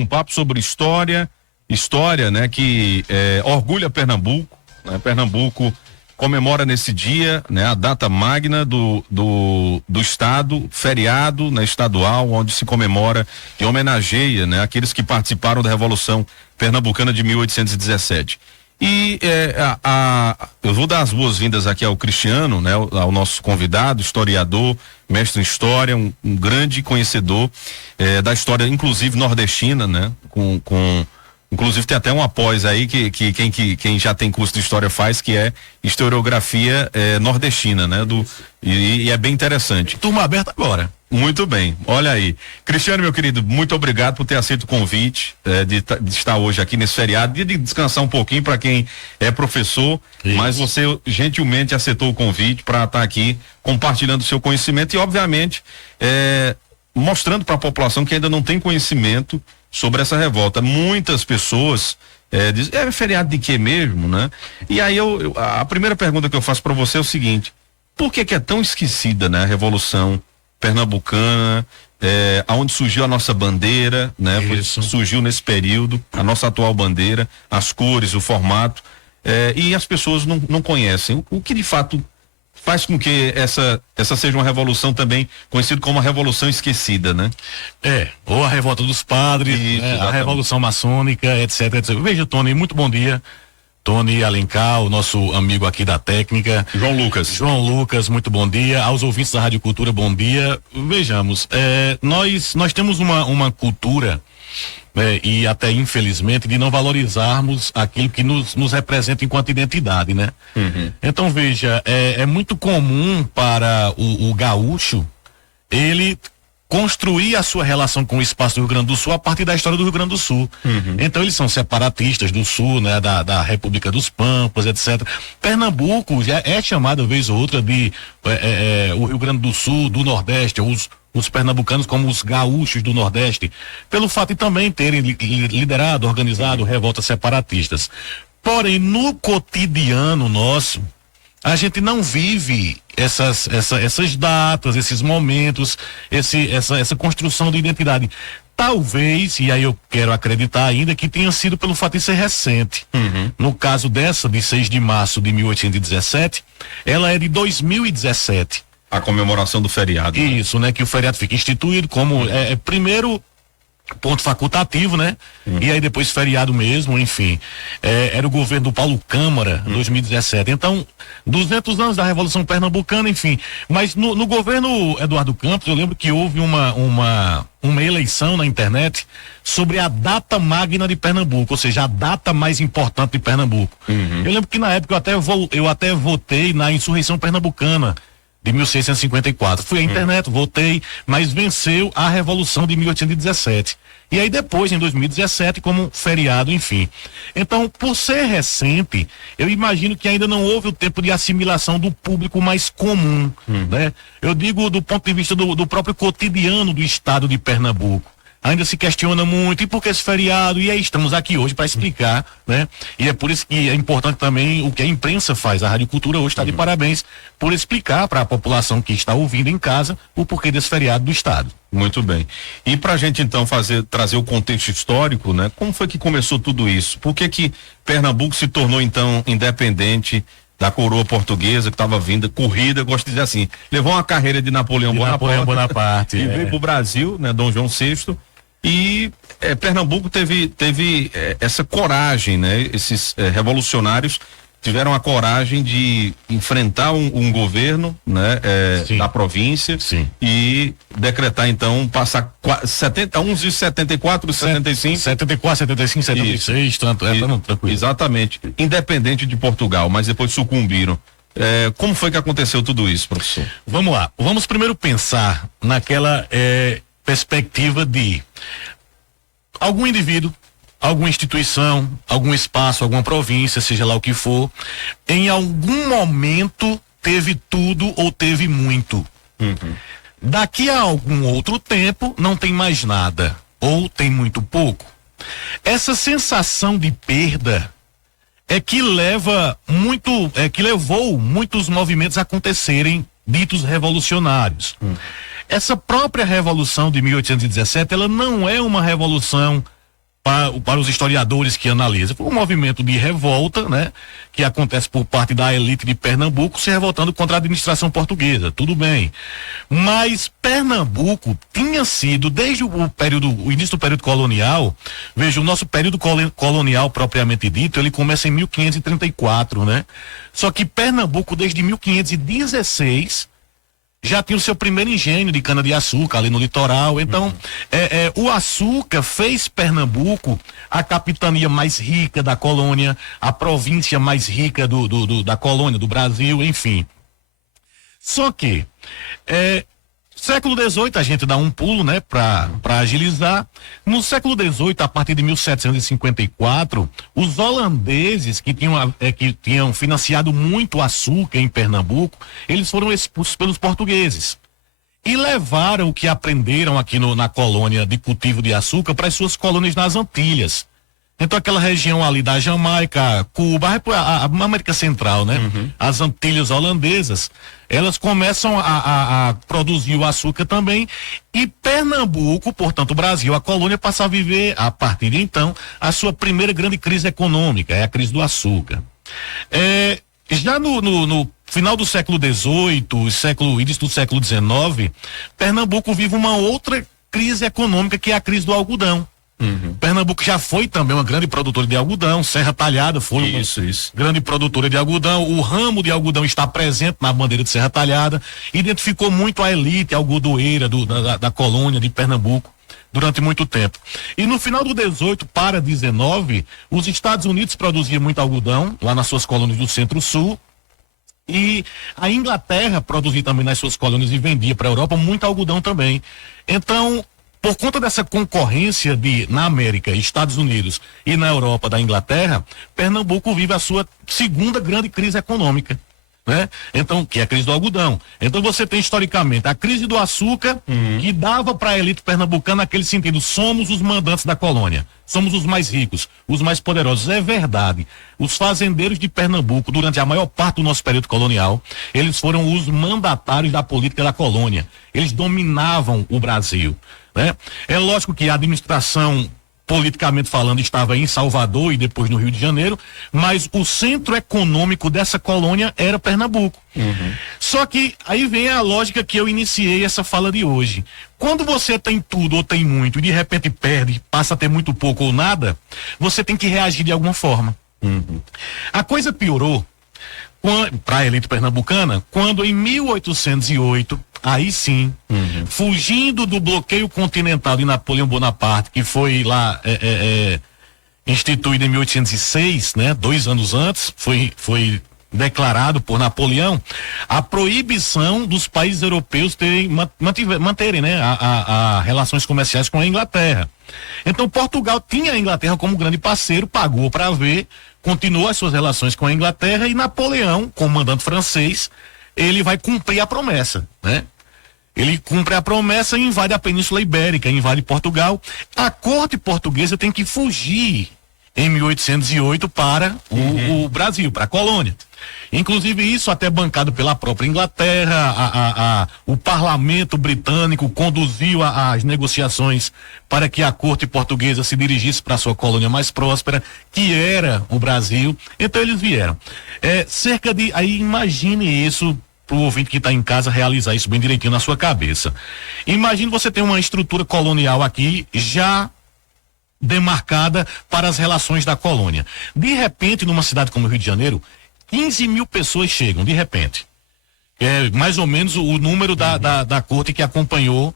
um papo sobre história, né, que orgulha Pernambuco, né? Pernambuco comemora nesse dia, né, a data magna do estado, feriado, né, estadual, onde se comemora e homenageia, né, aqueles que participaram da Revolução Pernambucana de 1817. E eu vou dar as boas-vindas aqui ao Cristiano, né, ao nosso convidado, historiador, mestre em história, um grande conhecedor da história, inclusive nordestina, né, inclusive tem até um após aí que quem já tem curso de história faz, que é historiografia nordestina, né? E é bem interessante. Turma aberta agora. Muito bem, olha aí. Cristiano, meu querido, muito obrigado por ter aceito o convite de estar hoje aqui nesse feriado, de descansar um pouquinho para quem é professor, isso. Mas você gentilmente aceitou o convite para estar aqui compartilhando o seu conhecimento e, obviamente, mostrando para a população que ainda não tem conhecimento sobre essa revolta. Muitas pessoas dizem, é feriado de quê mesmo, né? E aí a primeira pergunta que eu faço para você é o seguinte: por que é tão esquecida, né, a Revolução Pernambucana, aonde surgiu a nossa bandeira, né? Surgiu nesse período a nossa atual bandeira, as cores, o formato, e as pessoas não conhecem o que de fato faz com que essa seja uma revolução também conhecida como a Revolução Esquecida, né? Ou a Revolta dos Padres, isso, a Revolução Maçônica, etc, etc. Veja, Tony, muito bom dia. Tony Alencar, o nosso amigo aqui da técnica. João Lucas, muito bom dia. Aos ouvintes da Rádio Cultura, bom dia. Vejamos, nós temos uma cultura, e até infelizmente, de não valorizarmos aquilo que nos representa enquanto identidade, né? Uhum. Então veja, é muito comum para o gaúcho ele construir a sua relação com o espaço do Rio Grande do Sul a partir da história do Rio Grande do Sul. Uhum. Então eles são separatistas do Sul, né? Da República dos Pampas, etc. Pernambuco já é chamado vez ou outra de o Rio Grande do Sul, do Nordeste, os pernambucanos como os gaúchos do Nordeste, pelo fato de também terem liderado, organizado revoltas separatistas. Porém, no cotidiano nosso, a gente não vive essas datas, esses momentos, essa construção de identidade. Talvez, e aí eu quero acreditar ainda, que tenha sido pelo fato de ser recente. Uhum. No caso dessa, de 6 de março de 1817, ela é de 2017. A comemoração do feriado. Isso, né? Que o feriado fica instituído como primeiro ponto facultativo, né? E aí depois feriado mesmo, enfim. Era o governo do Paulo Câmara, 2017. Então, 200 anos da Revolução Pernambucana, enfim. Mas no governo Eduardo Campos, eu lembro que houve uma eleição na internet sobre a data magna de Pernambuco, ou seja, a data mais importante de Pernambuco. Uhum. Eu lembro que na época eu até votei na insurreição pernambucana de 1654. Fui à internet, votei, mas venceu a Revolução de 1817. E aí depois, em 2017, como feriado, enfim. Então, por ser recente, eu imagino que ainda não houve o tempo de assimilação do público mais comum, né? Eu digo do ponto de vista do próprio cotidiano do estado de Pernambuco. Ainda se questiona muito, e por que esse feriado? E aí estamos aqui hoje para explicar, né? E é por isso que é importante também o que a imprensa faz. A Rádio Cultura hoje está de parabéns por explicar para a população que está ouvindo em casa o porquê desse feriado do estado. Muito bem. E para a gente então trazer o contexto histórico, né? Como foi que começou tudo isso? Por que Pernambuco se tornou então independente da coroa portuguesa que estava vindo, corrida, gosto de dizer assim, levou uma carreira de Napoleão Bonaparte e veio para o Brasil, né? Dom João VI. E Pernambuco teve essa coragem, né? Esses revolucionários tiveram a coragem de enfrentar um governo, né? Da província. Sim. E decretar então, passar uns de 74, 75. 74, 75, 76, isso. Tranquilo. Exatamente. Independente de Portugal, mas depois sucumbiram. Como foi que aconteceu tudo isso, professor? Vamos lá. Vamos primeiro pensar naquela perspectiva de algum indivíduo, alguma instituição, algum espaço, alguma província, seja lá o que for, em algum momento teve tudo ou teve muito. Uhum. Daqui a algum outro tempo não tem mais nada ou tem muito pouco. Essa sensação de perda que levou muitos movimentos a acontecerem ditos revolucionários. Essa própria revolução de 1817, ela não é uma revolução para os historiadores que analisam. Foi um movimento de revolta, né? Que acontece por parte da elite de Pernambuco se revoltando contra a administração portuguesa, tudo bem. Mas Pernambuco tinha sido, desde o início do período colonial, veja, o nosso período colonial propriamente dito, ele começa em 1534, né? Só que Pernambuco, desde 1516, já tinha o seu primeiro engenho de cana-de-açúcar ali no litoral. Então, o açúcar fez Pernambuco a capitania mais rica da colônia, a província mais rica da colônia, do Brasil, enfim. Só que, século XVIII, a gente dá um pulo, né, para agilizar. No século XVIII, a partir de 1754, os holandeses que tinham financiado muito açúcar em Pernambuco, eles foram expulsos pelos portugueses e levaram o que aprenderam aqui na colônia de cultivo de açúcar para as suas colônias nas Antilhas. Então aquela região ali da Jamaica, Cuba, a América Central, né? As Antilhas holandesas, elas começam a produzir o açúcar também, e Pernambuco, portanto o Brasil, a colônia, passa a viver, a partir de então, a sua primeira grande crise econômica, é a crise do açúcar. Já no final do século XVIII, início do século XIX, Pernambuco vive uma outra crise econômica, que é a crise do algodão. Pernambuco já foi também uma grande produtora de algodão, Serra Talhada foi uma grande produtora de algodão, o ramo de algodão está presente na bandeira de Serra Talhada, identificou muito a elite algodoeira da colônia de Pernambuco durante muito tempo. E no final do 18 para 19, os Estados Unidos produziam muito algodão lá nas suas colônias do Centro-Sul, e a Inglaterra produzia também nas suas colônias e vendia para a Europa muito algodão também. Então, por conta dessa concorrência na América, Estados Unidos e na Europa da Inglaterra, Pernambuco vive a sua segunda grande crise econômica, né? Então, que é a crise do algodão. Então você tem historicamente a crise do açúcar, que dava para a elite pernambucana aquele sentido: somos os mandantes da colônia, somos os mais ricos, os mais poderosos. É verdade. Os fazendeiros de Pernambuco, durante a maior parte do nosso período colonial, eles foram os mandatários da política da colônia. Eles dominavam o Brasil, né? É lógico que a administração, politicamente falando, estava em Salvador e depois no Rio de Janeiro, mas o centro econômico dessa colônia era Pernambuco. Só que aí vem a lógica que eu iniciei essa fala de hoje. Quando você tem tudo ou tem muito e de repente perde, passa a ter muito pouco ou nada, você tem que reagir de alguma forma. A coisa piorou para a elite pernambucana quando, em 1808, aí sim, fugindo do bloqueio continental de Napoleão Bonaparte, que foi lá instituído em 1806, né? 2 anos antes, foi declarado por Napoleão a proibição dos países europeus manterem, né, a relações comerciais com a Inglaterra. Então Portugal tinha a Inglaterra como grande parceiro, pagou para ver, continuou as suas relações com a Inglaterra, e Napoleão, comandante francês, ele vai cumprir a promessa, né? Ele cumpre a promessa e invade a Península Ibérica, invade Portugal. A corte portuguesa tem que fugir em 1808 para o Brasil, para a colônia. Inclusive isso até bancado pela própria Inglaterra, o parlamento britânico conduziu as negociações para que a corte portuguesa se dirigisse para a sua colônia mais próspera, que era o Brasil. Então eles vieram. Aí imagine isso para o ouvinte que está em casa realizar isso bem direitinho na sua cabeça. Imagine você ter uma estrutura colonial aqui já demarcada para as relações da colônia. De repente, numa cidade como o Rio de Janeiro, 15 mil pessoas chegam, de repente. É mais ou menos o número da corte que acompanhou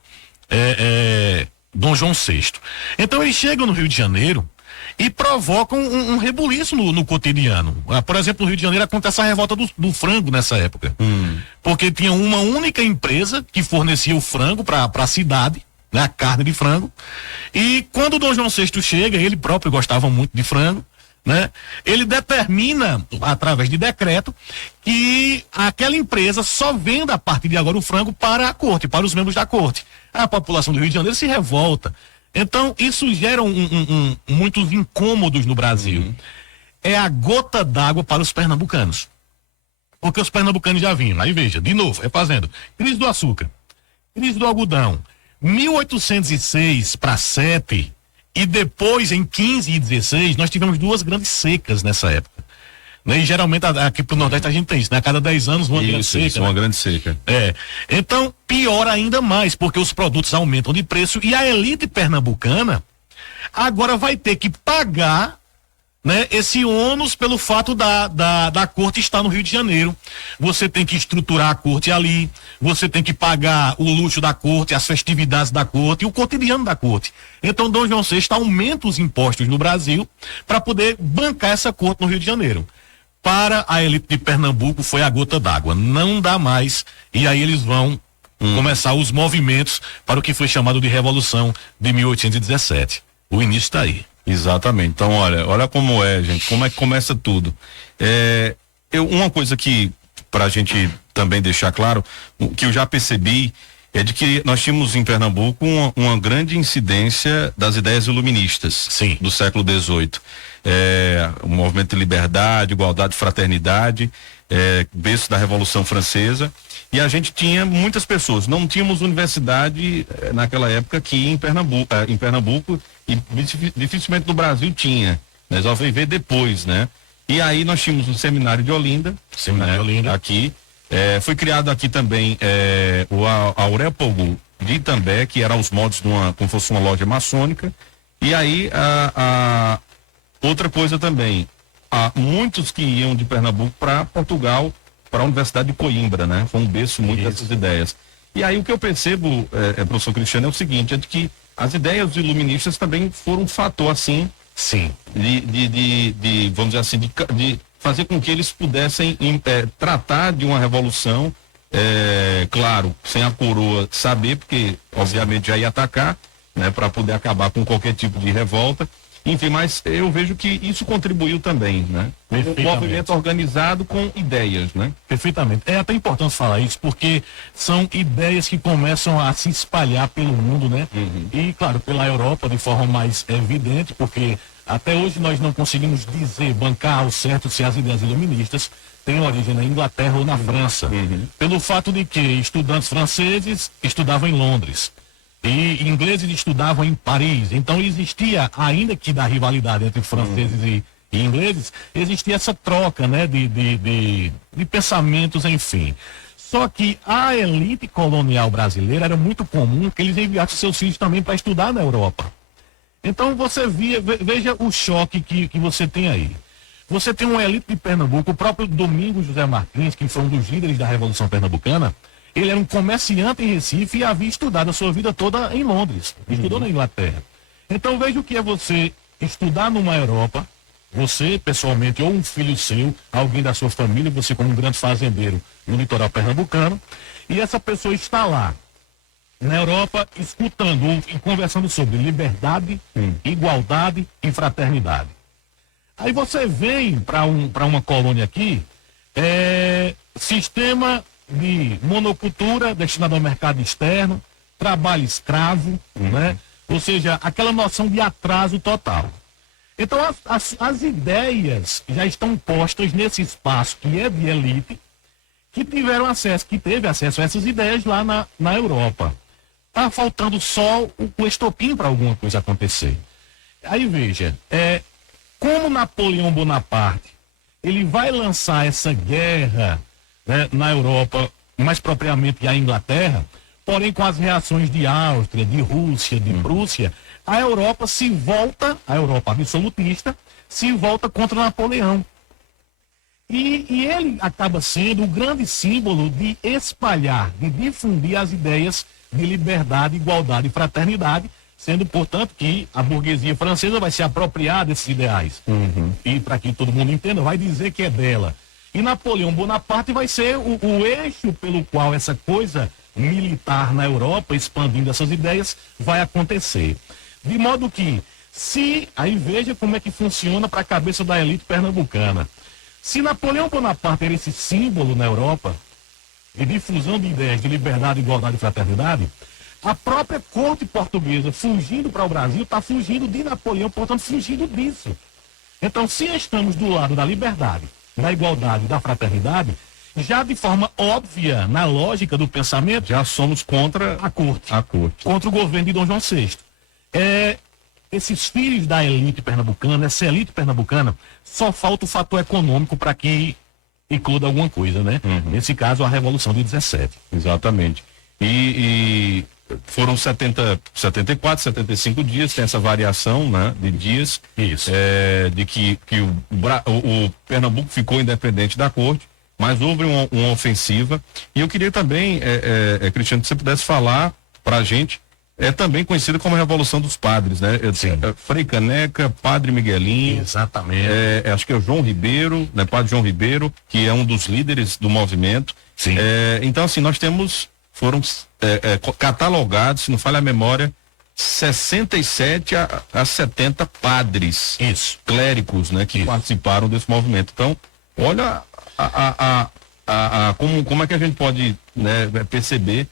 Dom João VI. Então eles chegam no Rio de Janeiro e provocam um rebuliço no cotidiano. Por exemplo, no Rio de Janeiro acontece a revolta do frango nessa época. Porque tinha uma única empresa que fornecia o frango para a cidade, né, a carne de frango. E quando o Dom João VI chega, ele próprio gostava muito de frango, né? Ele determina, através de decreto, que aquela empresa só venda a partir de agora o frango para a corte, para os membros da corte. A população do Rio de Janeiro se revolta. Então, isso gera muitos incômodos no Brasil. É a gota d'água para os pernambucanos. Porque os pernambucanos já vinham. Aí veja, de novo, refazendo. Crise do açúcar, crise do algodão. 1806 para 7 E depois, em 15 e 16, nós tivemos 2 grandes secas nessa época. Né? E geralmente aqui pro Nordeste a gente tem isso, né? A cada 10 anos uma grande seca. Isso, uma grande seca. Então, pior ainda mais, porque os produtos aumentam de preço e a elite pernambucana agora vai ter que pagar, né, esse ônus pelo fato da corte estar no Rio de Janeiro. Você tem que estruturar a corte ali, você tem que pagar o luxo da corte, as festividades da corte e o cotidiano da corte. Então, Dom João VI aumenta os impostos no Brasil para poder bancar essa corte no Rio de Janeiro. Para a elite de Pernambuco foi a gota d'água, não dá mais, e aí eles vão começar os movimentos para o que foi chamado de Revolução de 1817. O início está aí. Exatamente. Então, olha como é, gente, como é que começa tudo. Uma coisa que, pra gente também deixar claro, que eu já percebi, é de que nós tínhamos em Pernambuco uma grande incidência das ideias iluministas. Sim. Do século XVIII. O movimento de liberdade, igualdade, fraternidade, berço da Revolução Francesa. E a gente tinha muitas pessoas. Não tínhamos universidade naquela época aqui em Pernambuco, e dificilmente no Brasil tinha. Nós só veio ver depois, né? E aí nós tínhamos o Seminário de Olinda. Aqui. Foi criado aqui também o Areópago de Itambé, que era aos moldes de como fosse uma loja maçônica. E aí outra coisa também, há muitos que iam de Pernambuco para Portugal, para a Universidade de Coimbra, né? Foi um berço muito dessas ideias. E aí o que eu percebo, professor Cristiano, é o seguinte, é de que as ideias iluministas também foram um fator, assim, sim, de vamos dizer assim, de fazer com que eles pudessem tratar de uma revolução, claro, sem a coroa saber, porque obviamente já ia atacar, né? Para poder acabar com qualquer tipo de revolta. Enfim, mas eu vejo que isso contribuiu também, né? Um movimento organizado com ideias, né? Perfeitamente. É até importante falar isso, porque são ideias que começam a se espalhar pelo mundo, né? E, claro, pela Europa de forma mais evidente, porque até hoje nós não conseguimos bancar ao certo se as ideias iluministas têm origem na Inglaterra ou na França. Pelo fato de que estudantes franceses estudavam em Londres. E ingleses estudavam em Paris. Então existia, ainda que da rivalidade entre franceses e ingleses, existia essa troca, né, de pensamentos, enfim. Só que a elite colonial brasileira era muito comum que eles enviassem seus filhos também para estudar na Europa. Então você veja o choque que você tem aí. Você tem uma elite de Pernambuco, o próprio Domingos José Martins, que foi um dos líderes da Revolução Pernambucana. Ele era um comerciante em Recife e havia estudado a sua vida toda em Londres. Estudou na Inglaterra. Então veja o que é você estudar numa Europa, você pessoalmente ou um filho seu, alguém da sua família, você como um grande fazendeiro no litoral pernambucano, e essa pessoa está lá na Europa escutando e conversando sobre liberdade, igualdade e fraternidade. Aí você vem para uma colônia aqui, sistema de monocultura destinado ao mercado externo, trabalho escravo, né? Ou seja, aquela noção de atraso total. Então as ideias já estão postas nesse espaço que é de elite, que teve acesso a essas ideias lá na Europa. Tá faltando só o estopim para alguma coisa acontecer. Aí veja, como Napoleão Bonaparte, ele vai lançar essa guerra, né, na Europa, mais propriamente a Inglaterra, porém com as reações de Áustria, de Rússia, de Prússia, a Europa absolutista, se volta contra Napoleão. E ele acaba sendo o grande símbolo de espalhar, de difundir as ideias de liberdade, igualdade e fraternidade, sendo, portanto, que a burguesia francesa vai se apropriar desses ideais. E, para que todo mundo entenda, vai dizer que é dela. E Napoleão Bonaparte vai ser o eixo pelo qual essa coisa militar na Europa, expandindo essas ideias, vai acontecer. De modo que, aí veja como é que funciona para a cabeça da elite pernambucana. Se Napoleão Bonaparte era esse símbolo na Europa, de difusão de ideias de liberdade, igualdade e fraternidade, a própria corte portuguesa, fugindo para o Brasil, está fugindo de Napoleão, portanto, fugindo disso. Então, se estamos do lado da liberdade, da igualdade, da fraternidade, já de forma óbvia, na lógica do pensamento, já somos contra a corte. A corte. Contra o governo de Dom João VI. esses filhos da elite pernambucana, essa elite pernambucana, só falta o fator econômico para que includa alguma coisa, né? Nesse caso, a Revolução de 17. Exatamente. E foram 74, 75 dias, tem essa variação, né, de dias. Isso. De que o Pernambuco ficou independente da corte, mas houve uma ofensiva. E eu queria também, Cristiano, que você pudesse falar para a gente, também conhecida como a Revolução dos Padres, né? Frei Caneca, Padre Miguelinho. Exatamente. Acho que é o João Ribeiro, né? Padre João Ribeiro, que é um dos líderes do movimento. Sim. Então, assim, foram catalogados, se não falha a memória, 67 a 70 padres. Isso. Clérigos, né? Que participaram desse movimento. Então, olha como é que a gente pode, né, perceber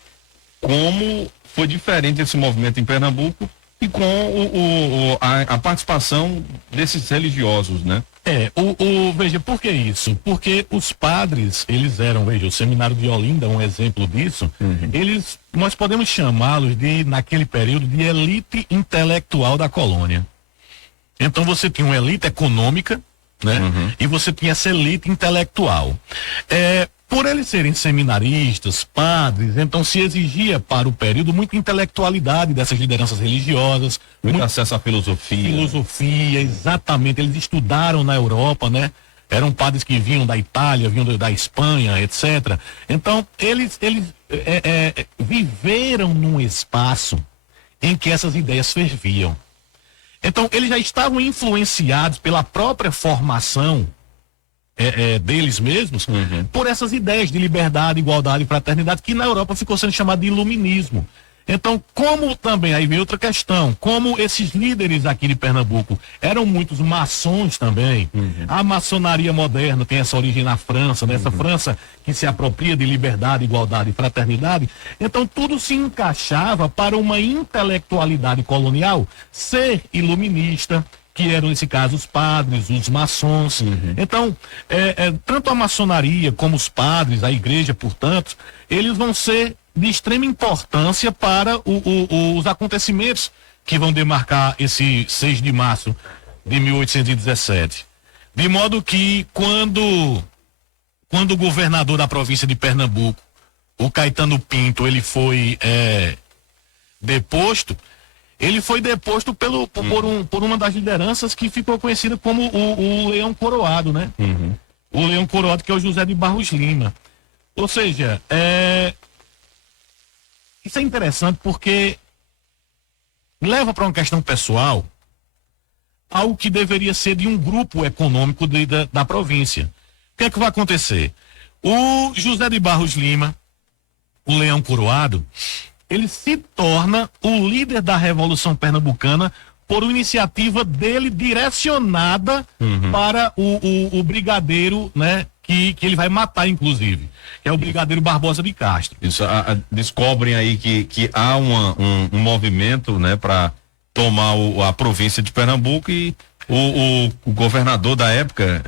como foi diferente esse movimento em Pernambuco e com a participação desses religiosos, né? Veja, por que isso? Porque os padres, eles eram, veja, o Seminário de Olinda é um exemplo disso, nós podemos chamá-los naquele período, de elite intelectual da colônia. Então você tinha uma elite econômica, né? E você tinha essa elite intelectual. Por eles serem seminaristas, padres, então se exigia para o período muita intelectualidade dessas lideranças religiosas. Muito acesso à filosofia. Filosofia, exatamente. Eles estudaram na Europa, né? Eram padres que vinham da Itália, vinham da Espanha, etc. Então, eles viveram num espaço em que essas ideias ferviam. Então, eles já estavam influenciados pela própria formação deles mesmos, por essas ideias de liberdade, igualdade e fraternidade, que na Europa ficou sendo chamado de iluminismo. Então, como também, aí vem outra questão, como esses líderes aqui de Pernambuco eram muitos maçons também, a maçonaria moderna tem essa origem na França, nessa França que se apropria de liberdade, igualdade e fraternidade, então tudo se encaixava para uma intelectualidade colonial ser iluminista, que eram, nesse caso, os padres, os maçons. Então, tanto a maçonaria como os padres, a igreja, portanto, eles vão ser de extrema importância para os acontecimentos que vão demarcar esse 6 de março de 1817. De modo que, quando o governador da província de Pernambuco, o Caetano Pinto, ele foi deposto, ele foi deposto por uma das lideranças que ficou conhecida como o Leão Coroado, né? O Leão Coroado, que é o José de Barros Lima. Ou seja, isso é interessante porque leva para uma questão pessoal algo que deveria ser de um grupo econômico da província. O que é que vai acontecer? O José de Barros Lima, o Leão Coroado, ele se torna o líder da Revolução Pernambucana por iniciativa dele direcionada para o brigadeiro, né? Que ele vai matar, inclusive, que é o brigadeiro Barbosa de Castro. Isso, descobrem aí que há um movimento, né, para tomar a província de Pernambuco e o governador da época...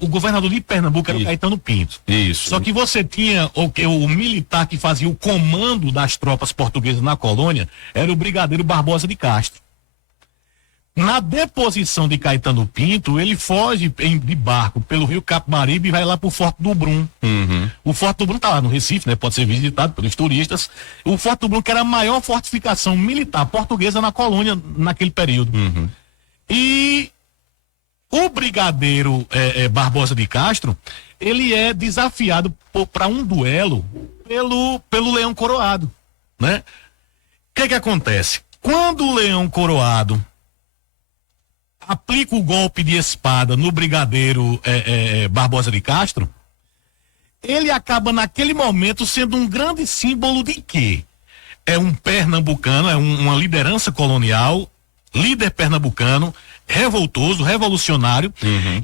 O governador de Pernambuco era o Caetano Pinto. Isso. Só que você tinha o militar que fazia o comando das tropas portuguesas na colônia, era o brigadeiro Barbosa de Castro. Na deposição de Caetano Pinto, ele foge de barco pelo rio Capibaribe e vai lá pro Forte do Brum. O Forte do Brum tá lá no Recife, né? Pode ser visitado pelos turistas. O Forte do Brum, que era a maior fortificação militar portuguesa na colônia naquele período. E o brigadeiro Barbosa de Castro, ele é desafiado para um duelo pelo Leão Coroado, né? O que acontece? Quando o Leão Coroado aplica o golpe de espada no brigadeiro Barbosa de Castro, ele acaba naquele momento sendo um grande símbolo de quê? É um pernambucano, uma liderança colonial, líder pernambucano, revoltoso, revolucionário,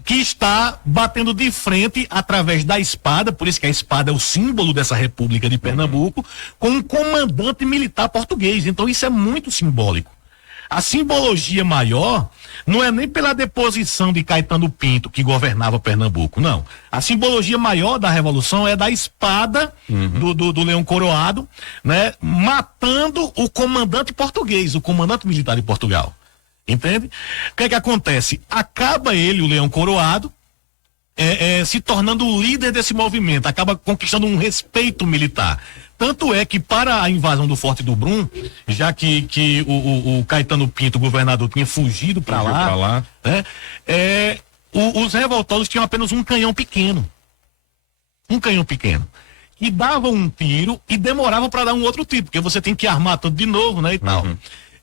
que está batendo de frente através da espada, por isso que a espada é o símbolo dessa República de Pernambuco, com um comandante militar português. Então isso é muito simbólico. A simbologia maior não é nem pela deposição de Caetano Pinto, que governava Pernambuco, não. A simbologia maior da Revolução é da espada do Leão Coroado, né, matando o comandante português, o comandante militar de Portugal. Entende? O que é que acontece? Acaba ele, o Leão Coroado, se tornando o líder desse movimento, acaba conquistando um respeito militar. Tanto é que para a invasão do Forte do Brum, já que o Caetano Pinto, o governador, tinha fugido para lá, né? Os revoltosos tinham apenas um canhão pequeno. E davam um tiro e demoravam para dar um outro tiro, porque você tem que armar tudo de novo, né, e tal.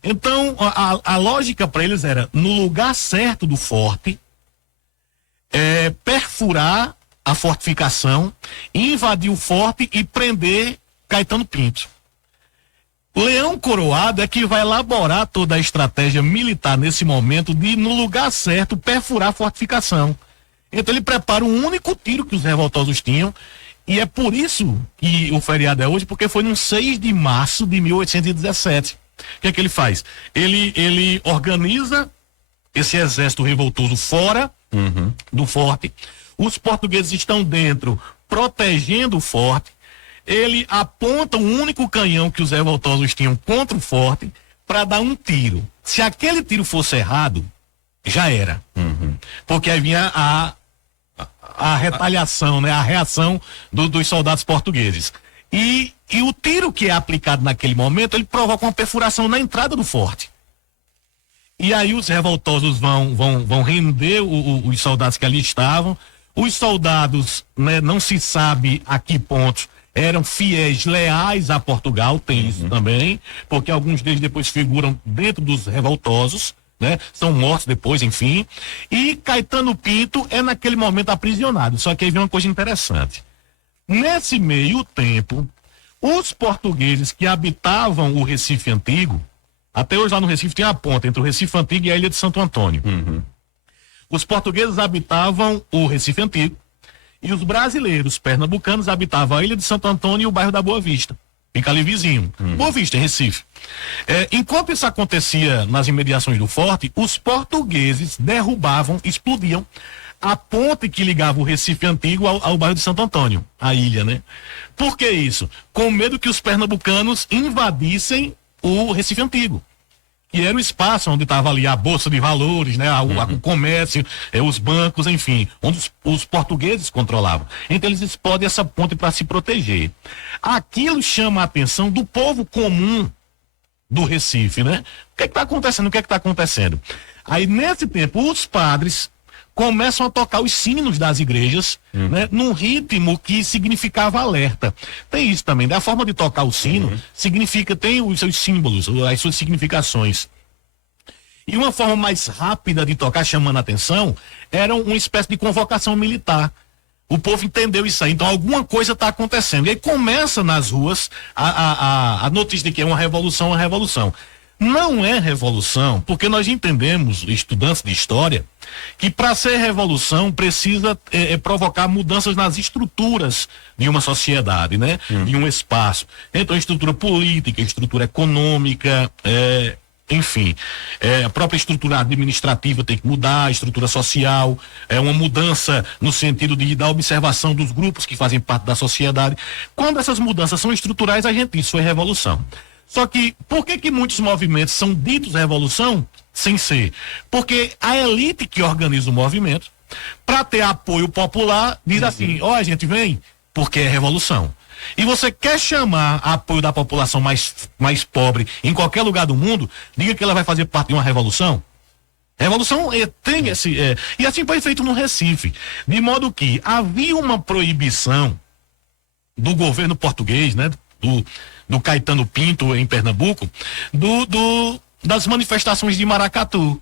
Então, a lógica para eles era, no lugar certo do forte, perfurar a fortificação, invadir o forte e prender Caetano Pinto. Leão Coroado é que vai elaborar toda a estratégia militar nesse momento de, no lugar certo, perfurar a fortificação. Então ele prepara um único tiro que os revoltosos tinham, e é por isso que o feriado é hoje, porque foi no 6 de março de 1817. O que é que ele faz? Ele organiza esse exército revoltoso fora do forte. Os portugueses estão dentro, protegendo o forte. Ele aponta um único canhão que os revoltosos tinham contra o forte para dar um tiro. Se aquele tiro fosse errado, já era. Porque aí vinha a retaliação, né? A reação dos soldados portugueses. E o tiro que é aplicado naquele momento, ele provoca uma perfuração na entrada do forte. E aí os revoltosos vão render os soldados que ali estavam. Os soldados, né, não se sabe a que ponto eram fiéis, leais a Portugal, tem isso também, porque alguns deles depois figuram dentro dos revoltosos, né? São mortos depois, enfim. E Caetano Pinto é naquele momento aprisionado. Só que aí vem uma coisa interessante. Nesse meio tempo, os portugueses que habitavam o Recife Antigo, até hoje lá no Recife tem a ponta entre o Recife Antigo e a Ilha de Santo Antônio. Os portugueses habitavam o Recife Antigo e os brasileiros pernambucanos habitavam a Ilha de Santo Antônio e o bairro da Boa Vista. Fica ali vizinho. Boa Vista, em Recife. Enquanto isso acontecia nas imediações do forte, os portugueses derrubavam, explodiam a ponte que ligava o Recife Antigo ao bairro de Santo Antônio, a ilha, né? Por que isso? Com medo que os pernambucanos invadissem o Recife Antigo, que era o espaço onde estava ali a Bolsa de Valores, né? O comércio, os bancos, enfim, onde os portugueses controlavam. Então eles explodem essa ponte para se proteger. Aquilo chama a atenção do povo comum do Recife, né? O que está acontecendo? Aí nesse tempo os padres começam a tocar os sinos das igrejas, né, num ritmo que significava alerta. Tem isso também, da forma de tocar o sino, tem os seus símbolos, as suas significações. E uma forma mais rápida de tocar, chamando a atenção, era uma espécie de convocação militar. O povo entendeu isso aí, então alguma coisa está acontecendo. E aí começa nas ruas a notícia de que é uma revolução. Não é revolução, porque nós entendemos, estudantes de história, que para ser revolução precisa provocar mudanças nas estruturas de uma sociedade, né? De um espaço. Então, estrutura política, estrutura econômica, enfim, a própria estrutura administrativa tem que mudar, a estrutura social, uma mudança no sentido da observação dos grupos que fazem parte da sociedade. Quando essas mudanças são estruturais, isso foi revolução. Só que, por que muitos movimentos são ditos revolução sem ser? Porque a elite que organiza o movimento, para ter apoio popular, diz assim, a gente vem porque é revolução. E você quer chamar apoio da população mais pobre em qualquer lugar do mundo, diga que ela vai fazer parte de uma revolução. Revolução tem esse... e assim foi feito no Recife. De modo que havia uma proibição do governo português, né? Do Caetano Pinto em Pernambuco, das manifestações de maracatu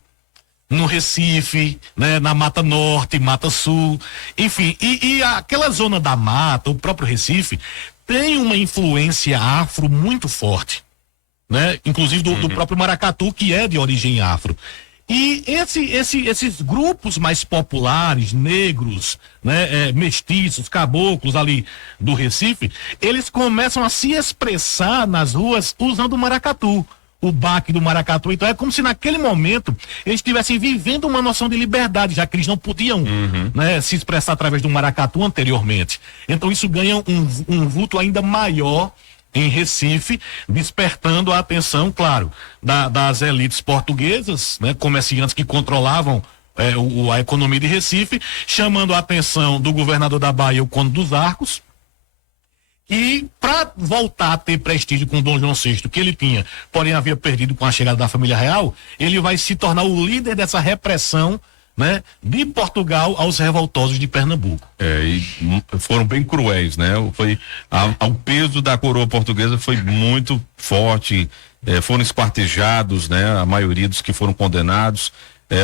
no Recife, né, na Mata Norte, Mata Sul, enfim, e aquela zona da mata, o próprio Recife, tem uma influência afro muito forte, né? Inclusive do próprio maracatu, que é de origem afro. E esses grupos mais populares, negros, né, mestiços, caboclos ali do Recife, eles começam a se expressar nas ruas usando o maracatu, o baque do maracatu. Então é como se naquele momento eles estivessem vivendo uma noção de liberdade, já que eles não podiam né, se expressar através do maracatu anteriormente. Então isso ganha um vulto ainda maior em Recife, despertando a atenção, claro, das elites portuguesas, né, comerciantes que controlavam a economia de Recife, chamando a atenção do governador da Bahia, o Conde dos Arcos, e para voltar a ter prestígio com Dom João VI, que ele tinha, porém havia perdido com a chegada da família real, ele vai se tornar o líder dessa repressão, né, de Portugal aos revoltosos de Pernambuco. E foram bem cruéis, né? O peso da coroa portuguesa foi muito forte, foram esquartejados, né? A maioria dos que foram condenados,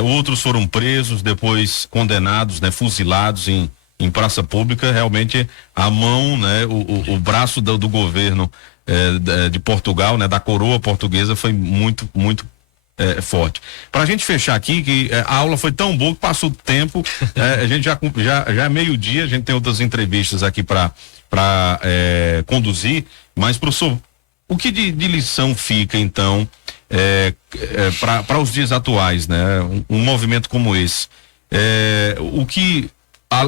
outros foram presos, depois condenados, né? Fuzilados em praça pública. Realmente a mão, né? O braço do governo de Portugal, né? Da coroa portuguesa foi muito, muito forte. Para a gente fechar aqui, que a aula foi tão boa que passou o tempo, a gente já é meio-dia, a gente tem outras entrevistas aqui para conduzir, mas, professor, o que de lição fica, então, para os dias atuais, né? Um movimento como esse, o que,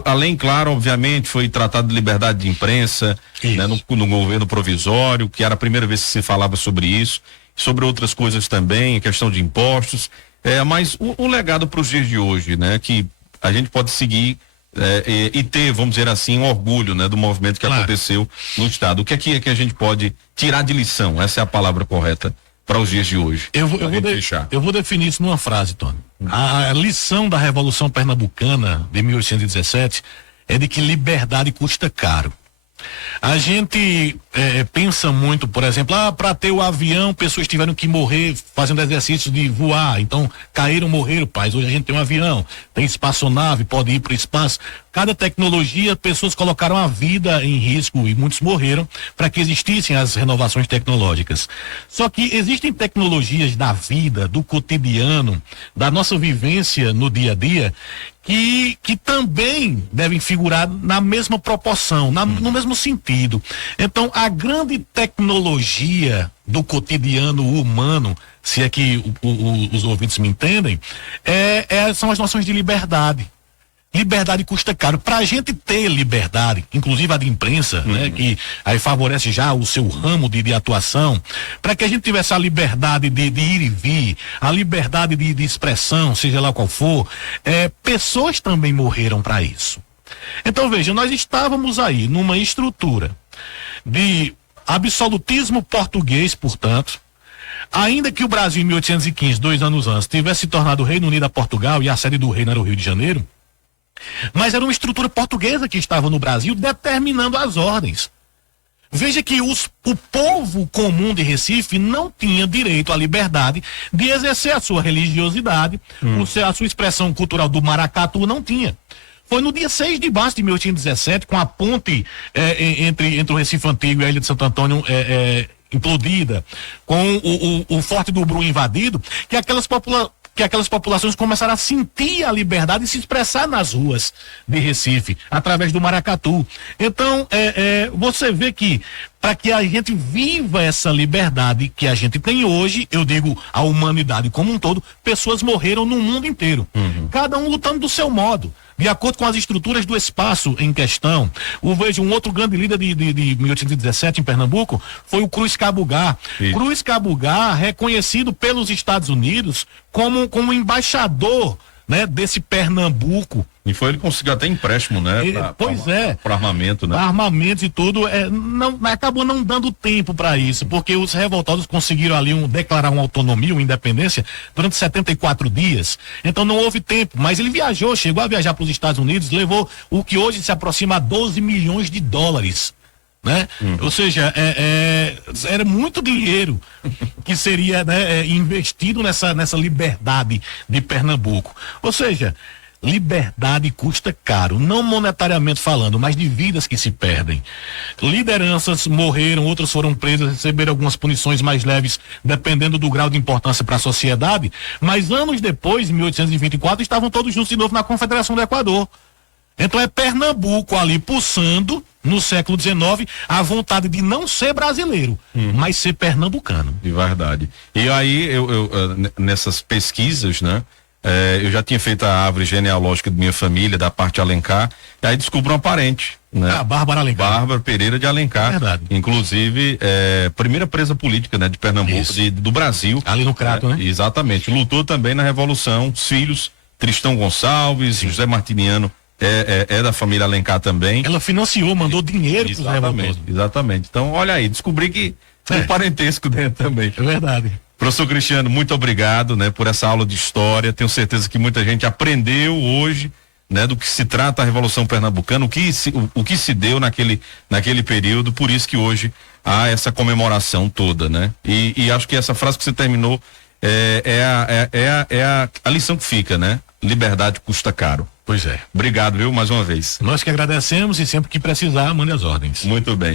além, claro, obviamente, foi tratado de liberdade de imprensa, né, no governo provisório, que era a primeira vez que se falava sobre isso, sobre outras coisas também, questão de impostos, mas o legado para os dias de hoje, né? Que a gente pode seguir e ter, vamos dizer assim, um orgulho, né? Do movimento que aconteceu no estado. O que é que a gente pode tirar de lição? Essa é a palavra correta para os dias de hoje. Eu vou definir isso numa frase, Tony. A lição da Revolução Pernambucana de 1817 é de que liberdade custa caro. A gente pensa muito, por exemplo, para ter o avião, pessoas tiveram que morrer fazendo exercícios de voar, então caíram, morreram, pais. Hoje a gente tem um avião, tem espaçonave, pode ir para o espaço. Cada tecnologia, pessoas colocaram a vida em risco e muitos morreram para que existissem as renovações tecnológicas. Só que existem tecnologias da vida, do cotidiano, da nossa vivência no dia a dia, que também devem figurar na mesma proporção, no mesmo sentido. Então, a grande tecnologia do cotidiano humano, se é que os ouvintes me entendem, são as noções de liberdade. Liberdade custa caro. Para a gente ter liberdade, inclusive a de imprensa, né, que aí favorece já o seu ramo de atuação, para que a gente tivesse a liberdade de ir e vir, a liberdade de expressão, seja lá qual for, pessoas também morreram para isso. Então, veja, nós estávamos aí numa estrutura de absolutismo português, portanto, ainda que o Brasil em 1815, 2 anos antes, tivesse se tornado o Reino Unido a Portugal e a sede do reino era o Rio de Janeiro, mas era uma estrutura portuguesa que estava no Brasil determinando as ordens. Veja que o povo comum de Recife não tinha direito à liberdade de exercer a sua religiosidade, a sua expressão cultural do maracatu não tinha. Foi no dia 6 de março de 1817, com a ponte entre o Recife Antigo e a Ilha de Santo Antônio implodida, com o Forte do Bru invadido, que aquelas populações começaram a sentir a liberdade de se expressar nas ruas de Recife, através do maracatu. Então, você vê que, para que a gente viva essa liberdade que a gente tem hoje, eu digo a humanidade como um todo, pessoas morreram no mundo inteiro. Cada um lutando do seu modo, de acordo com as estruturas do espaço em questão. Vejo um outro grande líder de 1817 em Pernambuco foi o Cruz Cabugá. Cruz Cabugá, reconhecido pelos Estados Unidos como embaixador, né, desse Pernambuco. E foi ele conseguiu até empréstimo, né? Para armamento, né? Armamentos e tudo, acabou não dando tempo para isso, porque os revoltados conseguiram ali declarar uma autonomia, uma independência durante 74 dias. Então não houve tempo, mas ele chegou a viajar para os Estados Unidos, levou o que hoje se aproxima a 12 milhões de dólares. Né? Ou seja, era muito dinheiro que seria, né, investido nessa liberdade de Pernambuco. Ou seja, liberdade custa caro, não monetariamente falando, mas de vidas que se perdem. Lideranças morreram, outras foram presas, receberam algumas punições mais leves, dependendo do grau de importância para a sociedade, mas anos depois, em 1824, estavam todos juntos de novo na Confederação do Equador. Então é Pernambuco ali pulsando, no século XIX, a vontade de não ser brasileiro, mas ser pernambucano. De verdade. E aí, eu nessas pesquisas, né? eu já tinha feito a árvore genealógica de minha família, da parte de Alencar, e aí descubro uma parente, né? Bárbara Alencar. Bárbara Pereira de Alencar. Verdade. Inclusive, primeira presa política, né, de Pernambuco, do Brasil. Ali no Crato, né? Exatamente. Lutou também na Revolução, os filhos, Tristão Gonçalves, José Martiniano, da família Alencar também. Ela financiou, mandou dinheiro para os revoltosos. Exatamente. Então, olha aí, descobri que tem um parentesco dentro também. É verdade. Professor Cristiano, muito obrigado, né, por essa aula de história. Tenho certeza que muita gente aprendeu hoje, né, do que se trata a Revolução Pernambucana, o que se deu naquele período, por isso que hoje há essa comemoração toda, né? E acho que essa frase que você terminou é a lição que fica, né? Liberdade custa caro. Pois é. Obrigado, viu, mais uma vez. Nós que agradecemos e sempre que precisar, mande as ordens. Muito bem.